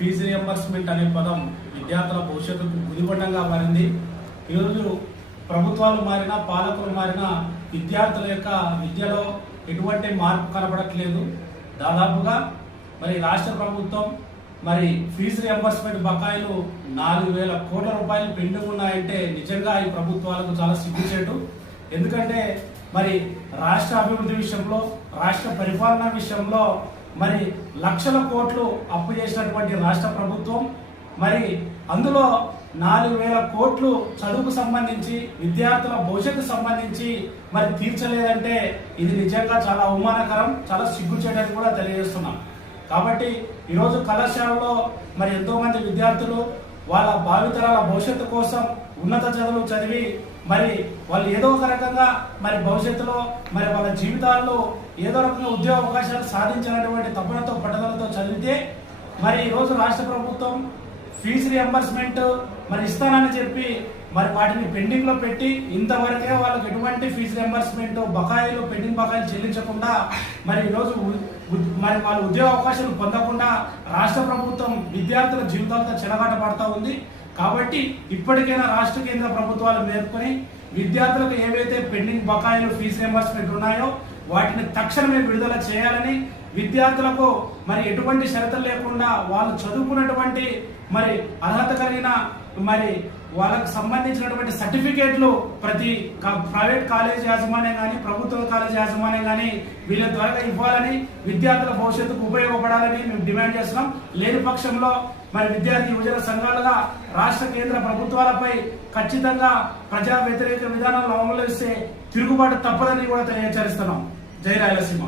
Fee reimbursement అనే పదం విద్యార్థుల భవిష్యత్తుకు గుదిపటంగా మారింది. ఈరోజు ప్రభుత్వాలు మారినా పాలకులు మారినా విద్యార్థుల యొక్క విద్యలో ఎటువంటి మార్పు కనబడట్లేదు. దాదాపుగా మరి రాష్ట్ర ప్రభుత్వం మరి ఫీజు రియంబర్స్మెంట్ బకాయిలు 4,000 కోట్ల రూపాయలు పెండింగ్ ఉన్నాయంటే నిజంగా ఈ ప్రభుత్వాలకు చాలా సిగ్గుచేటు. ఎందుకంటే మరి రాష్ట్ర అభివృద్ధి విషయంలో, రాష్ట్ర పరిపాలన విషయంలో మరి లక్షల కోట్లు అప్పు చేసినటువంటి రాష్ట్ర ప్రభుత్వం మరి అందులో 4,000 కోట్లు చదువుకు సంబంధించి, విద్యార్థుల భవిష్యత్తు సంబంధించి మరి తీర్చలేదంటే ఇది నిజంగా చాలా అవమానకరం, చాలా సిగ్గుచేటని కూడా తెలియజేస్తున్నాం. కాబట్టి ఈరోజు కళాశాలలో మరి ఎంతో మంది విద్యార్థులు వాళ్ళ భావితరాల భవిష్యత్తు కోసం ఉన్నత చదువులు చదివి మరి వాళ్ళు ఏదో ఒక రకంగా మరి భవిష్యత్తులో మరి వాళ్ళ జీవితాల్లో ఏదో రకంగా ఉద్యోగ అవకాశాలు సాధించాలనేటువంటి తపనతో పట్టుదలతో చదివితే మరి ఈరోజు రాష్ట్ర ప్రభుత్వం ఫీజు రియంబర్స్మెంట్ మరి ఇస్తానని చెప్పి మరి వాటిని పెండింగ్ లో పెట్టి ఇంతవరకే వాళ్ళకి ఎటువంటి ఫీజు రియంబర్స్మెంట్ బకాయిలు, పెండింగ్ బకాయిలు చెల్లించకుండా మరి ఈరోజు మరి వాళ్ళ ఉద్యోగ అవకాశాలు పొందకుండా రాష్ట్ర ప్రభుత్వం విద్యార్థుల జీవితాలతో చెలగాట పడతా ఉంది. కాబట్టి ఇప్పటికైనా రాష్ట్ర కేంద్ర ప్రభుత్వాలు మేల్కొని విద్యార్థులకు ఏవైతే పెండింగ్ బకాయిలు, ఫీజు రియంబర్స్మెంట్ ఉన్నాయో వాటిని తక్షణమే విడుదల చేయాలని, విద్యార్థులకు మరి ఎటువంటి షరతులు లేకుండా వాళ్ళు చదువుకున్నటువంటి మరి అర్హత కలిగిన మరి వాళ్ళకు సంబంధించినటువంటి సర్టిఫికేట్లు ప్రతి ప్రైవేట్ కాలేజ్ యాజమాన్యం కానీ, ప్రభుత్వ కాలేజ్ యాజమాన్యం కానీ వీళ్ళ ద్వారా ఇవ్వాలని, విద్యార్థుల భవిష్యత్తుకు ఉపయోగపడాలని మేము డిమాండ్ చేస్తున్నాం. లేని పక్షంలో మరి విద్యార్థి యువజన సంఘాలుగా రాష్ట్ర కేంద్ర ప్రభుత్వాలపై ఖచ్చితంగా ప్రజా వ్యతిరేక విధానాలు అమలు చేస్తే తిరుగుబాటు తప్పదని కూడా హెచ్చరిస్తున్నాం. జై రాయలసీమ.